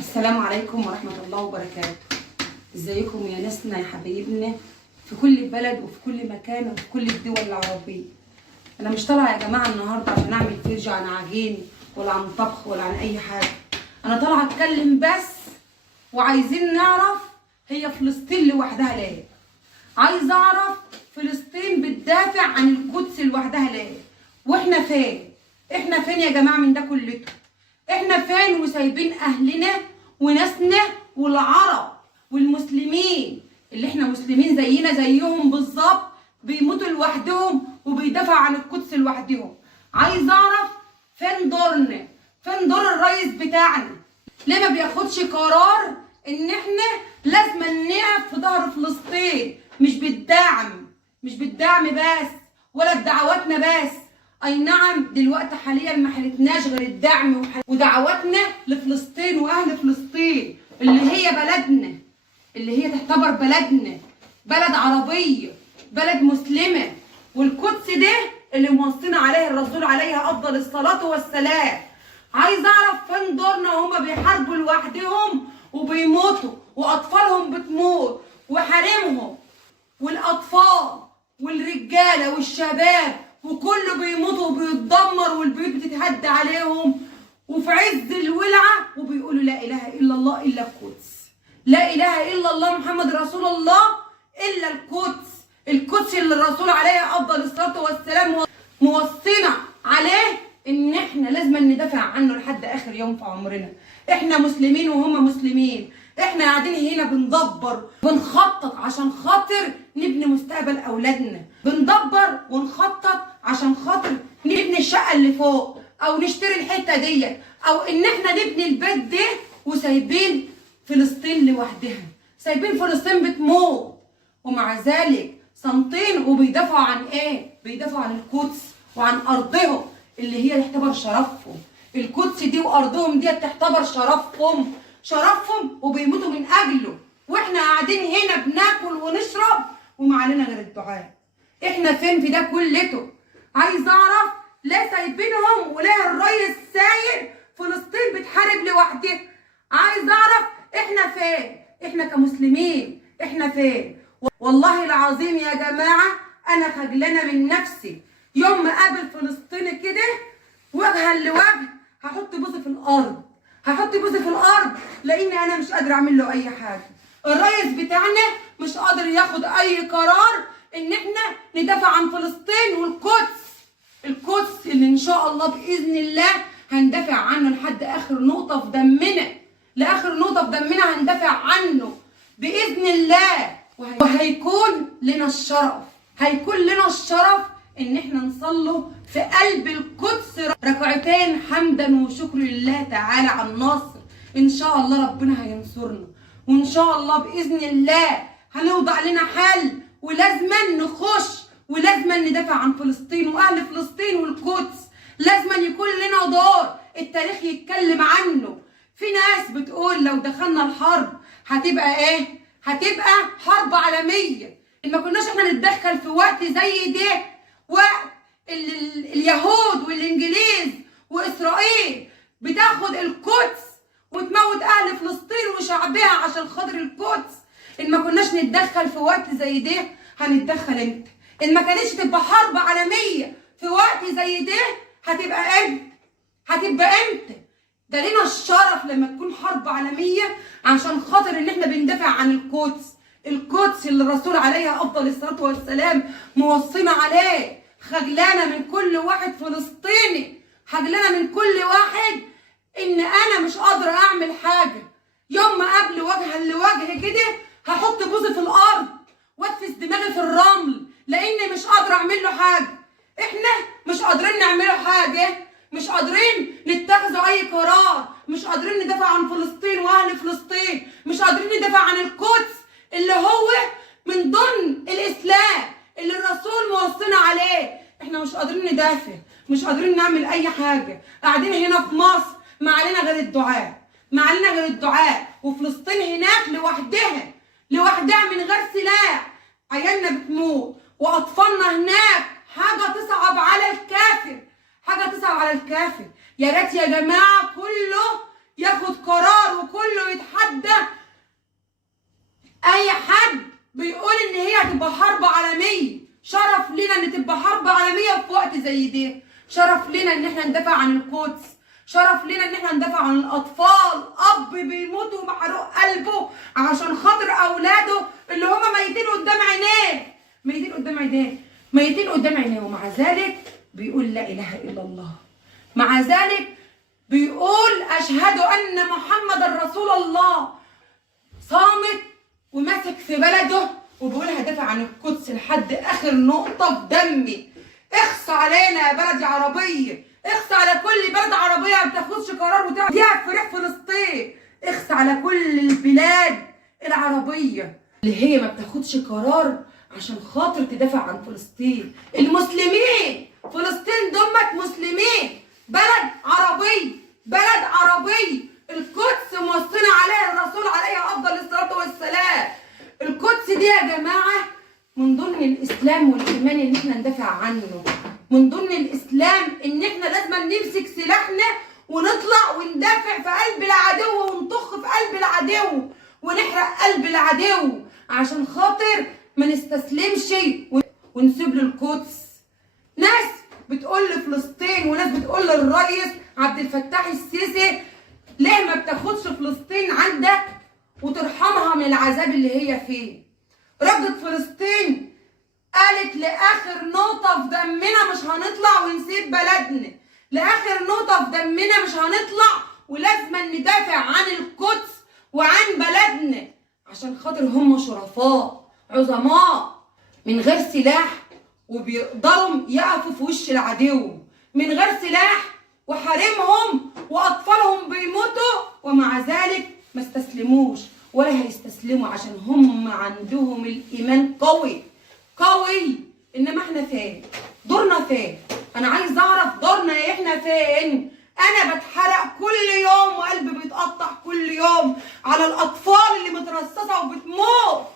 السلام عليكم ورحمة الله وبركاته. ازيكم يا ناسنا يا حبايبنا في كل بلد وفي كل مكان وفي كل الدول العربية. انا مش طالعة يا جماعة النهاردة عشان اعمل فرج عن عجين ولا عن طبخ ولا عن اي حاجة. انا طالعة اتكلم بس، وعايزين نعرف هي فلسطين لوحدها ليه؟ عايز اعرف فلسطين بتدافع عن القدس لوحدها ليه؟ واحنا فين؟ احنا فين يا جماعة من ده كلته؟ احنا فين وسايبين اهلنا وناسنا والعرب والمسلمين اللي احنا مسلمين زينا زيهم بالظبط بيموتوا لوحدهم وبيدافعوا عن القدس لوحدهم. عايز اعرف فين دورنا؟ فين دور الرئيس بتاعنا؟ ليه ما بياخدش قرار ان احنا لازم نقف في ظهر فلسطين؟ مش بالدعم بس ولا بدعواتنا بس. اي نعم دلوقتي حاليا ما حالتناش غير الدعم ودعواتنا لفلسطين واهل فلسطين اللي هي بلدنا، اللي هي تعتبر بلدنا، بلد عربيه، بلد مسلمه، والقدس ده اللي موصينا عليه الرسول عليه افضل الصلاه والسلام. عايز اعرف فين دورنا وهما بيحاربوا لوحدهم وبيموتوا واطفالهم بتموت وحريمهم والاطفال والرجاله والشباب وكله بيموت وبيتدمر والبيوت بتتهد عليهم وفي عز الولعه وبيقولوا لا اله الا الله الا القدس، لا اله الا الله محمد رسول الله الا القدس. القدس اللي الرسول عليه افضل الصلاه والسلام موصينا عليه ان احنا لازم ندافع عنه لحد اخر يوم في عمرنا. احنا مسلمين وهم مسلمين، احنا قاعدين هنا بندبر بنخطط عشان خاطر نبني مستقبل اولادنا، بندبر ونخطط عشان خاطر نبني الشقه اللي فوق او نشتري الحته ديت او ان احنا نبني البيت ده، وسايبين فلسطين لوحدها، سايبين فلسطين بتموت ومع ذلك صامتين وبيدافعوا عن ايه؟ بيدافعوا عن القدس وعن ارضهم اللي هي تعتبر شرفهم. القدس دي وارضهم دي تعتبر شرفهم وبيموتوا من اجله، واحنا قاعدين هنا بناكل ونشرب وما علينا غير الدعاء. احنا فين في ده كلته؟ عايز اعرف ليه سايبينهم وليه الريس سايب فلسطين بتحارب لوحدها؟ عايز اعرف احنا فين؟ احنا كمسلمين احنا فين؟ والله العظيم يا جماعه انا خجلانه من نفسي. يوم ما اقابل فلسطيني كده وجها لوجه هحط بوزي في الارض لان انا مش قادره اعمل له اي حاجه. الرئيس بتاعنا مش قادر ياخد اي قرار ان احنا ندافع عن فلسطين القدس اللي ان شاء الله باذن الله هندافع عنه لحد اخر نقطه في دمنا، لاخر نقطه في دمنا هندافع عنه باذن الله. وهيكون لنا الشرف ان احنا نصلوا في قلب القدس ركعتين حمدا وشكر لله تعالى على النصر. ان شاء الله ربنا هينصرنا، وان شاء الله باذن الله هنوضع لنا حل، ولازما نخش ولازما ندافع عن فلسطين واهل فلسطين والقدس. لازما يكون لنا دور التاريخ يتكلم عنه. في ناس بتقول لو دخلنا الحرب هتبقى ايه؟ هتبقى حرب عالميه. ما كناش احنا نتدخل في وقت زي ده، وقت اليهود والانجليز واسرائيل بتاخد القدس وتموت اهل فلسطين وشعبها عشان خاطر القدس. ان ما كناش نتدخل في وقت زي ده هنتدخل امتى؟ ان ما كانتش تبقى حرب عالميه في وقت زي ده هتبقى امتى؟ ده لنا الشرف لما تكون حرب عالميه عشان خاطر ان احنا بندافع عن القدس اللي الرسول عليه افضل الصلاه والسلام موصينا عليه. خجلانه من كل واحد فلسطيني، خجلانه من كل واحد ان انا مش قادره اعمل حاجه. يوم ما قابل وجها لوجه كده هحط بوزي في الارض واتفس دماغي في الرمل لاني مش قادره اعمل له حاجه. احنا مش قادرين نعمله حاجه، مش قادرين نتخذ اي قرار، مش قادرين ندافع عن فلسطين واهل فلسطين، مش قادرين ندافع عن القدس اللي هو من ضمن الاسلام اللي الرسول موصينا عليه. احنا مش قادرين ندافع، مش قادرين نعمل اي حاجه. قاعدين هنا في مصر ما علينا غير الدعاء، وفلسطين هناك لوحدها من غير سلاح. عيالنا بتموت واطفالنا هناك، حاجه تصعب على الكافر. يا ريت يا جماعه كله ياخد قرار وكله يتحدى اي حد بيقول ان هي هتبقى حرب عالميه. شرف لنا ان تبقى حرب عالميه في وقت زي ده. شرف لنا ان احنا ندافع عن القدس. شرف لنا ان احنا ندافع عن الاطفال. اب بيموت ومحروق قلبه عشان خاطر اولاده اللي هما ميتين قدام عينيه. ميتين قدام عينيه. ميتين قدام عينيه، ومع ذلك بيقول لا اله الا الله. مع ذلك بيقول اشهد ان محمد رسول الله. صامت وماسك في بلده وبيقول هدافع عن القدس لحد اخر نقطه في دمي. اخص علينا يا بلد عربيه. اخص على كل بلد عربيه ما بتاخدش قرار وتقعد في ريح فلسطين. اخص على كل البلاد العربيه اللي هي ما بتاخدش قرار عشان خاطر تدافع عن فلسطين. المسلمين فلسطين دمت مسلمين. بلد عربي. بلد عربي. القدس موصينا عليها الرسول عليه افضل الصلاه والسلام. القدس دي يا جماعه من ضمن الاسلام والايمان ان احنا ندافع عنه. من ضمن الاسلام ان احنا لازم نمسك سلاحنا ونطلع وندافع في قلب العدو ونطخ في قلب العدو ونحرق قلب العدو عشان خاطر ما نستسلمش ونسيب له القدس. ناس بتقول لفلسطين وناس بتقول للرئيس عبد الفتاح السيسي ليه ما بتاخدش فلسطين عندك وترحمها من العذاب اللي هي فيه. ردت فلسطين قالت لاخر نقطه في دمنا مش هنطلع ونسيب بلدنا. لاخر نقطه في دمنا مش هنطلع ولازم ندافع عن القدس وعن بلدنا عشان خاطر هم شرفاء عظماء من غير سلاح وبيقدروا يقفوا في وش العدو من غير سلاح وحريمهم واطفالهم بيموتوا ومع ذلك ما استسلموش ولا هيستسلموا عشان هم عندهم الايمان قوي قوي. انما احنا فين؟ دورنا فين؟ انا عايز اعرف دورنا احنا فين؟ انا بتحرق كل يوم وقلبي بيتقطع كل يوم على الاطفال اللي مترصصه وبتموت.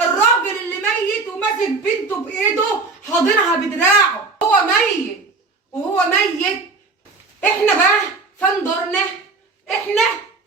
الراجل اللي ميت وماسك بنته بايده حاضنها بدراعه هو ميت وهو ميت. احنا بقى فين دورنا؟ احنا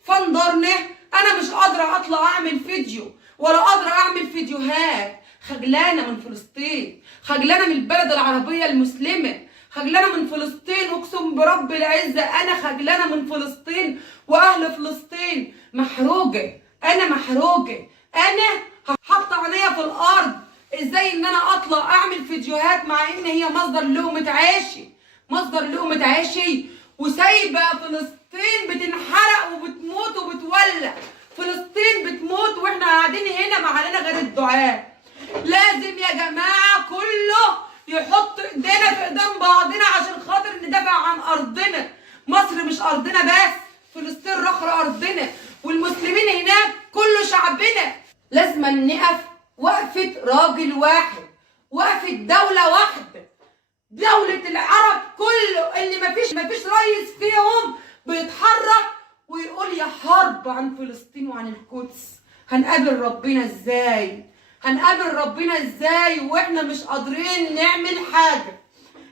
فين دورنا؟ انا مش قادره اطلع اعمل فيديو ولا قادره اعمل فيديوهات. خجلانه من فلسطين. خجلانه من البلد العربيه المسلمه. خجلانه من فلسطين اقسم برب العزه. انا خجلانه من فلسطين واهل فلسطين. محروجه. انا محروجه. انا حاطه عينيا في الارض ازاي ان انا اطلع اعمل فيديوهات مع ان هي مصدر لقمه عيشي. مصدر لقمه عيشي وسايبه فلسطين بتنحرق وبتموت وبتولع. فلسطين بتموت واحنا قاعدين هنا ما علينا غير الدعاء. لازم يا جماعه كله يحط ايدينا في ايدين بعضنا عشان خاطر ندافع عن ارضنا. مصر مش ارضنا بس. فلسطين رخر ارضنا والمسلمين هناك كله شعبنا. لازم نقف وقفه راجل واحد. وقفه دوله واحده. دولة العرب كله اللي مفيش رئيس فيهم بيتحرك ويقول يا حرب عن فلسطين وعن القدس. هنقابل ربنا ازاي؟ هنقابل ربنا ازاي واحنا مش قادرين نعمل حاجة؟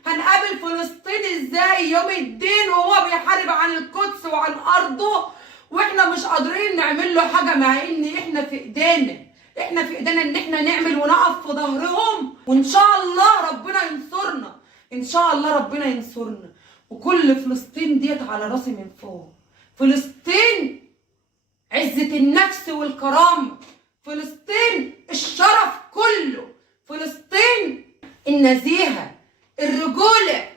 هنقابل فلسطين ازاي يوم الدين وهو بيحارب عن القدس وعن ارضه واحنا مش قادرين نعمل له حاجة مع ان احنا في ايدينا. احنا في ايدينا ان احنا نعمل ونقف في ظهرهم وان شاء الله ربنا ينصرنا. ان شاء الله ربنا ينصرنا. وكل فلسطين ديت على راسي من فوق. فلسطين عزة النفس والكرامة. فلسطين الشرف كله. فلسطين النزيهة الرجولة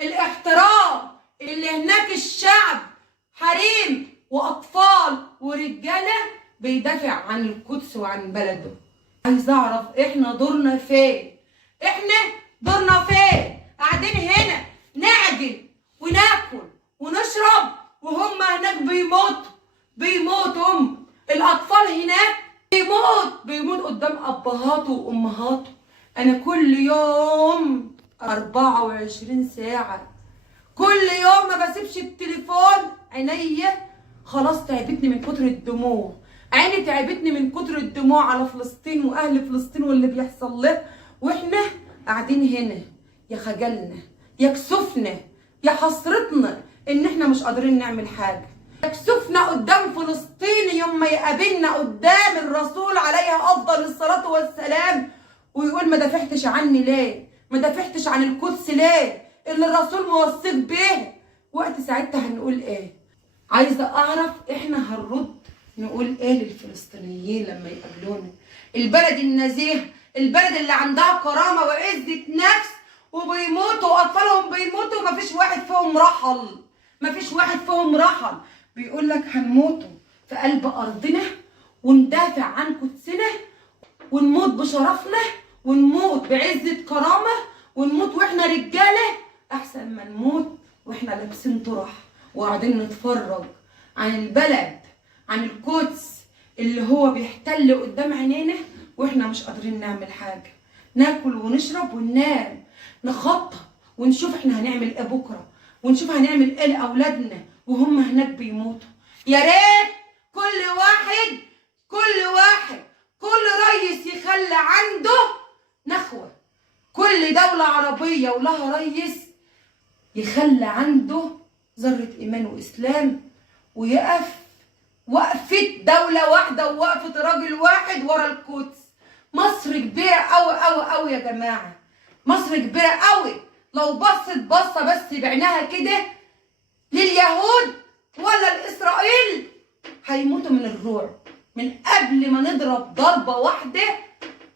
الاحترام اللي هناك الشعب حريم واطفال ورجاله بيدافع عن القدس وعن بلده. عايز اعرف احنا دورنا فين؟ احنا دورنا فين؟ قاعدين هنا نعجن وناكل ونشرب وهم هناك بيموتوا الاطفال هناك بيموت قدام ابهاته وامهاته. انا كل يوم 24 ساعه كل يوم ما بسيبش التليفون. عينيا خلاص تعبتني من كتر الدموع. عيني تعبتني من كتر الدموع على فلسطين واهل فلسطين واللي بيحصل له واحنا قاعدين هنا. يا خجلنا يا كسوفنا يا حسرتنا ان احنا مش قادرين نعمل حاجه. يكسفنا قدام فلسطين يوم ما يقابلنا قدام الرسول عليه افضل الصلاه والسلام ويقول ما دافعتش عني ليه؟ ما دافعتش عن القدس ليه؟ اللي الرسول موثق بيه. وقت ساعتها هنقول ايه؟ عايزه اعرف احنا هنرد نقول ايه للفلسطينيين لما يقابلونا؟ البلد النزيهه، البلد اللي عندها كرامه وعزه نفس وبيموتوا واطفالهم بيموتوا ومفيش واحد فيهم رحل، مفيش واحد فيهم رحل. بيقول لك هنموتوا في قلب ارضنا وندافع عن قدسنا ونموت بشرفنا ونموت بعزه كرامه ونموت واحنا رجاله احسن ما نموت واحنا لابسين طرح وقاعدين نتفرج عن البلد، عن القدس اللي هو بيحتل قدام عينينا واحنا مش قادرين نعمل حاجه. ناكل ونشرب وننام، نخطط ونشوف احنا هنعمل ايه بكره ونشوف هنعمل ايه لاولادنا وهم هناك بيموتوا. يا ريت كل ريس يخلي عنده نخوه. كل دوله عربيه ولها ريس يخلي عنده ذره ايمان واسلام ويقف وقفه دوله واحده ووقفه راجل واحد ورا القدس. مصر كبيره قوي قوي قوي يا جماعه، مصر كبيره قوي. لو بصت بصه بس بعينها كده لليهود ولا لاسرائيل هيموتوا من الرعب. من قبل ما نضرب ضربه واحده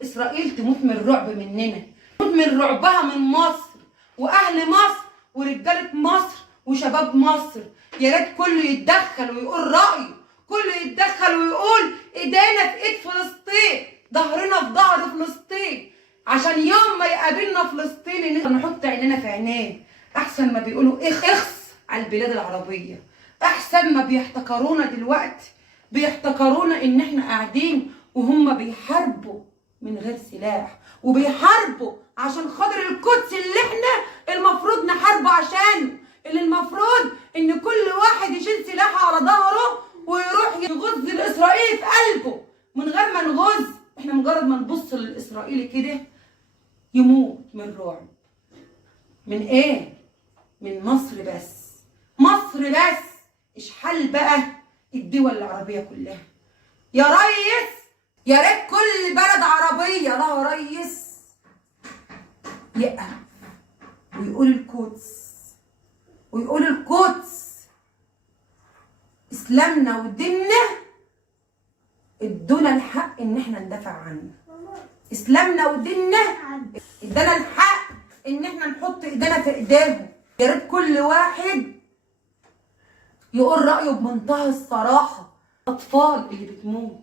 اسرائيل تموت من الرعب مننا، تموت من رعبها من مصر واهل مصر ورجاله مصر وشباب مصر. يا ريت كله يتدخل ويقول رايه، كله يتدخل ويقول ايدينا في ايد فلسطين، ظهرنا في ظهر فلسطين، عشان يوم ما يقابلنا فلسطيني نحط عينينا في عينيه. احسن ما بيقولوا اخس على البلاد العربيه، احسن ما بيحتكرونا دلوقتي، بيحتكرونا ان احنا قاعدين وهم بيحاربوا من غير سلاح وبيحاربوا عشان خاطر القدس اللي احنا المفروض نحاربه عشانه، اللي المفروض ان كل واحد يشيل سلاحه على ظهره ويروح يغز الاسرائيلي في قلبه من غير ما نغز. احنا مجرد ما نبص للاسرائيلي كده يموت من رعب. من ايه؟ من مصر بس، مصر بس. اشحال بقى الدول العربيه كلها. يا ريس، يا ريت كل بلد عربيه لها ريس يقف ويقول القدس، ويقول القدس اسلامنا وديننا ادونا الحق ان احنا ندافع عنه. اسلامنا وديننا ادانا الحق ان احنا نحط ايدينا في ايديهم. يا ريت كل واحد يقول رايه بمنتهى الصراحه. الاطفال اللي بتموت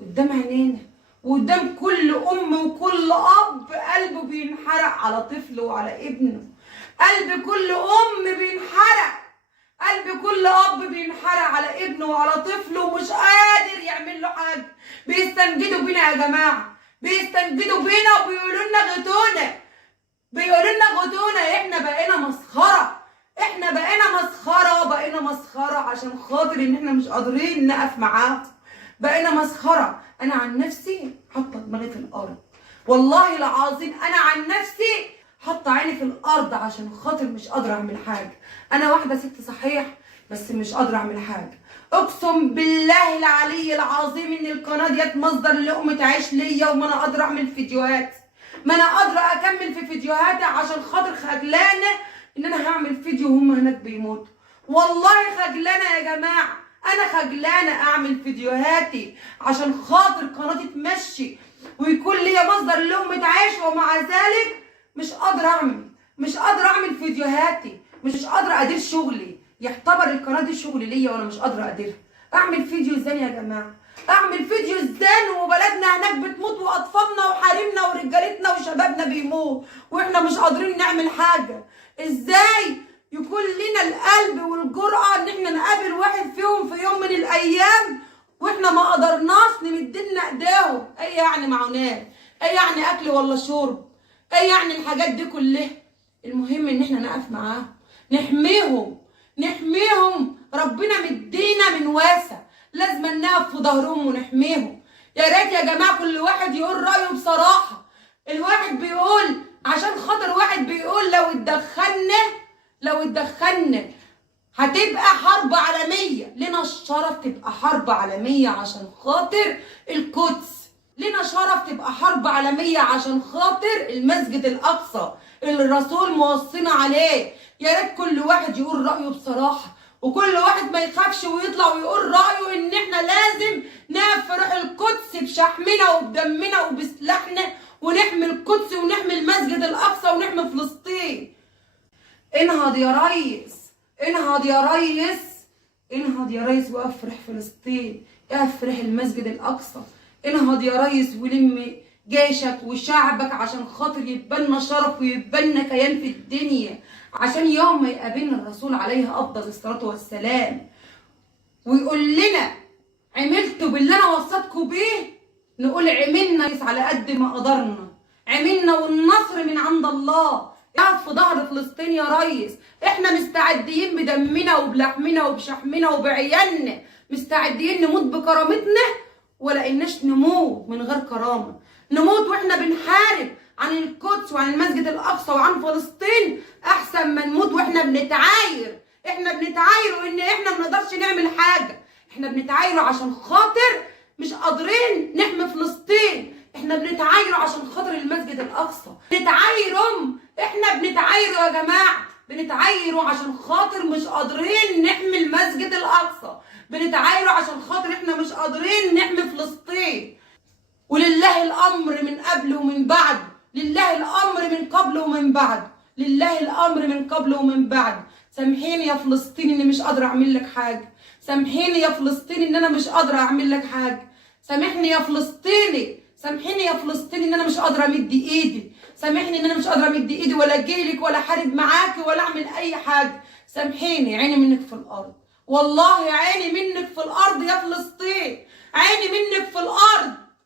قدام عينينا وقدام كل ام وكل اب قلبه بينحرق على طفله وعلى ابنه. قلب كل ام بينحرق، قلب كل اب بينحرق على ابنه وعلى طفله ومش قادر يعمل له حاجه. بيستنجدوا بينا يا جماعه، بيستنجدوا بينا وبيقولوا لنا غتونا، بيقولوا لنا غتونا. احنا بقينا مسخره، احنا بقينا مسخره عشان خاطر ان احنا مش قادرين نقف معاهم. بقينا مسخره. انا عن نفسي حاطه دماغي في الارض، والله العظيم انا عن نفسي حاطه عيني في الارض عشان خاطر مش قادره اعمل حاجه. انا واحده ست صحيح بس مش قادره اعمل حاجه. اقسم بالله العلي العظيم ان القناه ديت مصدر لقمه عيش ليا وما انا قادره اعمل فيديوهات، ما انا قادره اكمل في فيديوهاتي عشان خاطر خجلانه ان انا هعمل فيديو وهم هناك بيموتوا. والله خجلانه يا جماعه، انا خجلانه اعمل فيديوهاتي عشان خاطر قناتي تمشي ويكون ليا مصدر لقمه عيش، ومع ذلك مش قادره اعمل فيديوهاتي، مش قادره ادير شغلي. يعتبر القناه دي شغل ليا وانا مش قادره اديرها. اعمل فيديو ازاي يا جماعه؟ اعمل فيديو ازاي وبلدنا هناك بتموت واطفالنا وحريمنا ورجالتنا وشبابنا بيموت واحنا مش قادرين نعمل حاجه؟ ازاي يكون لنا القلب والجرأة ان احنا نقابل واحد فيهم في يوم من الايام واحنا ما قدرناش نمدلنا ايديهم؟ ايه يعني معونات؟ ايه يعني اكل ولا شرب؟ ايه يعني الحاجات دي كلها؟ المهم ان احنا نقف معاهم، نحميهم. ربنا مدينا من واسع، لازم نقف في ظهرهم ونحميهم. يا ريت يا جماعه كل واحد يقول رايه بصراحه. الواحد بيقول عشان خاطر واحد بيقول لو اتدخلنا هتبقى حرب عالمية. لنا الشرف تبقى حرب عالمية عشان خاطر القدس. لنا شرف تبقى حرب عالمية عشان خاطر المسجد الأقصى اللي الرسول موصينا عليه. يا ريت كل واحد يقول رأيه بصراحة، وكل واحد ما يخافش ويطلع ويقول رأيه إن إحنا لازم نقف في روح القدس بشحمنا وبدمنا وبسلاحنا، ونحمي القدس ونحمي المسجد الأقصى ونحمي فلسطين. انهض يا ريس، انهض يا ريس، انهض يا ريس، وقف في ريح فلسطين، اقف في ريح المسجد الأقصى. انهض يا ريس ولم جيشك وشعبك عشان خاطر يبقى لنا شرف ويبقى لنا كيان في الدنيا، عشان يوم ما يقابلنا الرسول عليه افضل الصلاه والسلام ويقول لنا عملتوا باللي انا وصيتكم بيه، نقول عملنا على قد ما قدرنا، عملنا والنصر من عند الله. اقف في ظهر فلسطين يا ريس. احنا مستعدين بدمنا وبلحمنا وبشحمنا وبعيالنا، مستعدين نموت بكرامتنا ولا اناش نموت من غير كرامه. نموت واحنا بنحارب عن القدس وعن المسجد الاقصى وعن فلسطين احسن ما نموت واحنا بنتعاير. احنا بنتعاير وان احنا ما نقدرش نعمل حاجه. احنا بنتعاير عشان خاطر مش قادرين نحمي فلسطين. احنا بنتعاير عشان خاطر المسجد الاقصى. احنا بنتعايروا يا جماعه، بنتعايروا عشان خاطر مش قادرين نحمي المسجد الاقصى، بنتعايروا عشان خاطر احنا مش قادرين نحمي فلسطين. ولله الامر من قبل ومن بعد، لله الامر من قبل ومن بعد، لله الامر من قبل ومن بعد. سامحيني يا فلسطين اني مش قادره اعمل لك حاجه، سامحيني يا فلسطين ان انا مش قادره اعمل لك حاجه، سامحني يا فلسطيني، سامحيني يا فلسطيني ان انا مش قادره امد ايدي، سامحني ان انا مش قادره امد ايدي ولا اجيلك ولا احارب معاكي ولا اعمل اي حاجه. سامحيني، عيني منك في الارض، والله عيني منك في الارض يا فلسطين.